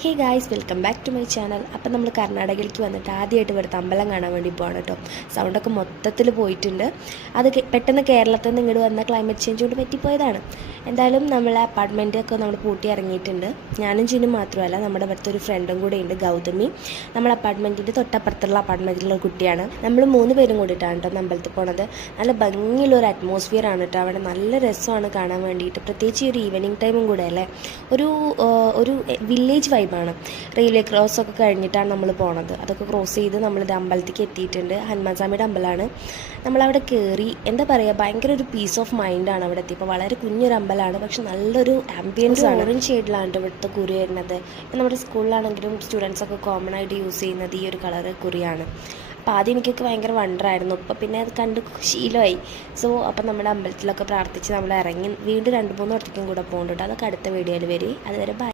Hey guys, welcome back to my channel. അപ്പം നമ്മൾ കർണാടകയിലേക്ക് വന്നിട്ട് ആദ്യമായിട്ട് ഇവിടുത്തെ അമ്പലം കാണാൻ വേണ്ടി പോകണം കേട്ടോ. സൗണ്ടൊക്കെ മൊത്തത്തിൽ പോയിട്ടുണ്ട്. അത് പെട്ടെന്ന് കേരളത്തിൽ നിന്ന് ഇങ്ങോട്ട് വന്ന ക്ലൈമറ്റ് ചേഞ്ച് കൊണ്ട് പറ്റിപ്പോയതാണ്. എന്തായാലും നമ്മളെ അപ്പാർട്ട്മെൻറ്റൊക്കെ നമ്മൾ പൂട്ടി ഇറങ്ങിയിട്ടുണ്ട്. ഞാനും ചിന്നും മാത്രമല്ല, നമ്മുടെ ഇവിടുത്തെ ഒരു ഫ്രണ്ടും കൂടെ ഉണ്ട്, ഗൗതമി. നമ്മൾ അപ്പാർട്ട്മെൻറ്റിൻ്റെ തൊട്ടപ്പുറത്തുള്ള അപ്പാർട്ട്മെൻറ്റിലുള്ള ഒരു കുട്ടിയാണ്. നമ്മൾ 3 പേരും കൂടിയിട്ടാണ് കേട്ടോ അമ്പലത്തിൽ പോണത്. നല്ല ഭംഗിയുള്ളൊരു അറ്റ്മോസ്ഫിയർ ആണ് കേട്ടോ. അവിടെ നല്ല രസമാണ് കാണാൻ വേണ്ടിയിട്ട്. പ്രത്യേകിച്ച് ഒരു ഈവനിങ് ടൈമും കൂടെ അല്ലേ. ഒരു വില്ലേജ് വൈബാണ്. റെയിൽവേ ക്രോസ് ഒക്കെ കഴിഞ്ഞിട്ടാണ് നമ്മൾ പോണത്. അതൊക്കെ ക്രോസ് ചെയ്ത് നമ്മളിത് അമ്പലത്തേക്ക് എത്തിയിട്ടുണ്ട്. ഹനുമാൻ സ്വാമിയുടെ അമ്പലമാണ്. നമ്മളവിടെ കയറി, എന്താ പറയുക, ഭയങ്കര ഒരു പീസ് ഓഫ് മൈൻഡാണ് അവിടെ എത്തിയപ്പോൾ. വളരെ കുഞ്ഞൊരു അമ്പലമാണ്, പക്ഷെ നല്ലൊരു ആംബിയൻസ് ആണ്. ഓറഞ്ച് ഷെയ്ഡിലാണ് ഇവിടുത്തെ കുറി വരുന്നത്. ഇപ്പം നമ്മുടെ സ്കൂളിലാണെങ്കിലും സ്റ്റുഡൻസൊക്കെ കോമൺ ആയിട്ട് യൂസ് ചെയ്യുന്നത് ഈ ഒരു കളറ് കുറിയാണ്. അപ്പോൾ ആദ്യം എനിക്കൊക്കെ ഭയങ്കര വണ്ടറായിരുന്നു. ഇപ്പോൾ പിന്നെ അത് കണ്ട് ശീലമായി. അപ്പം നമ്മുടെ അമ്പലത്തിലൊക്കെ പ്രാർത്ഥിച്ച് നമ്മൾ ഇറങ്ങി വീണ്ടും 2-3 ഇടത്തേക്കും കൂടെ പോകുന്നുണ്ട്. അതൊക്കെ അടുത്ത വീഡിയോയിൽ വരും. അതുവരെ ബൈ.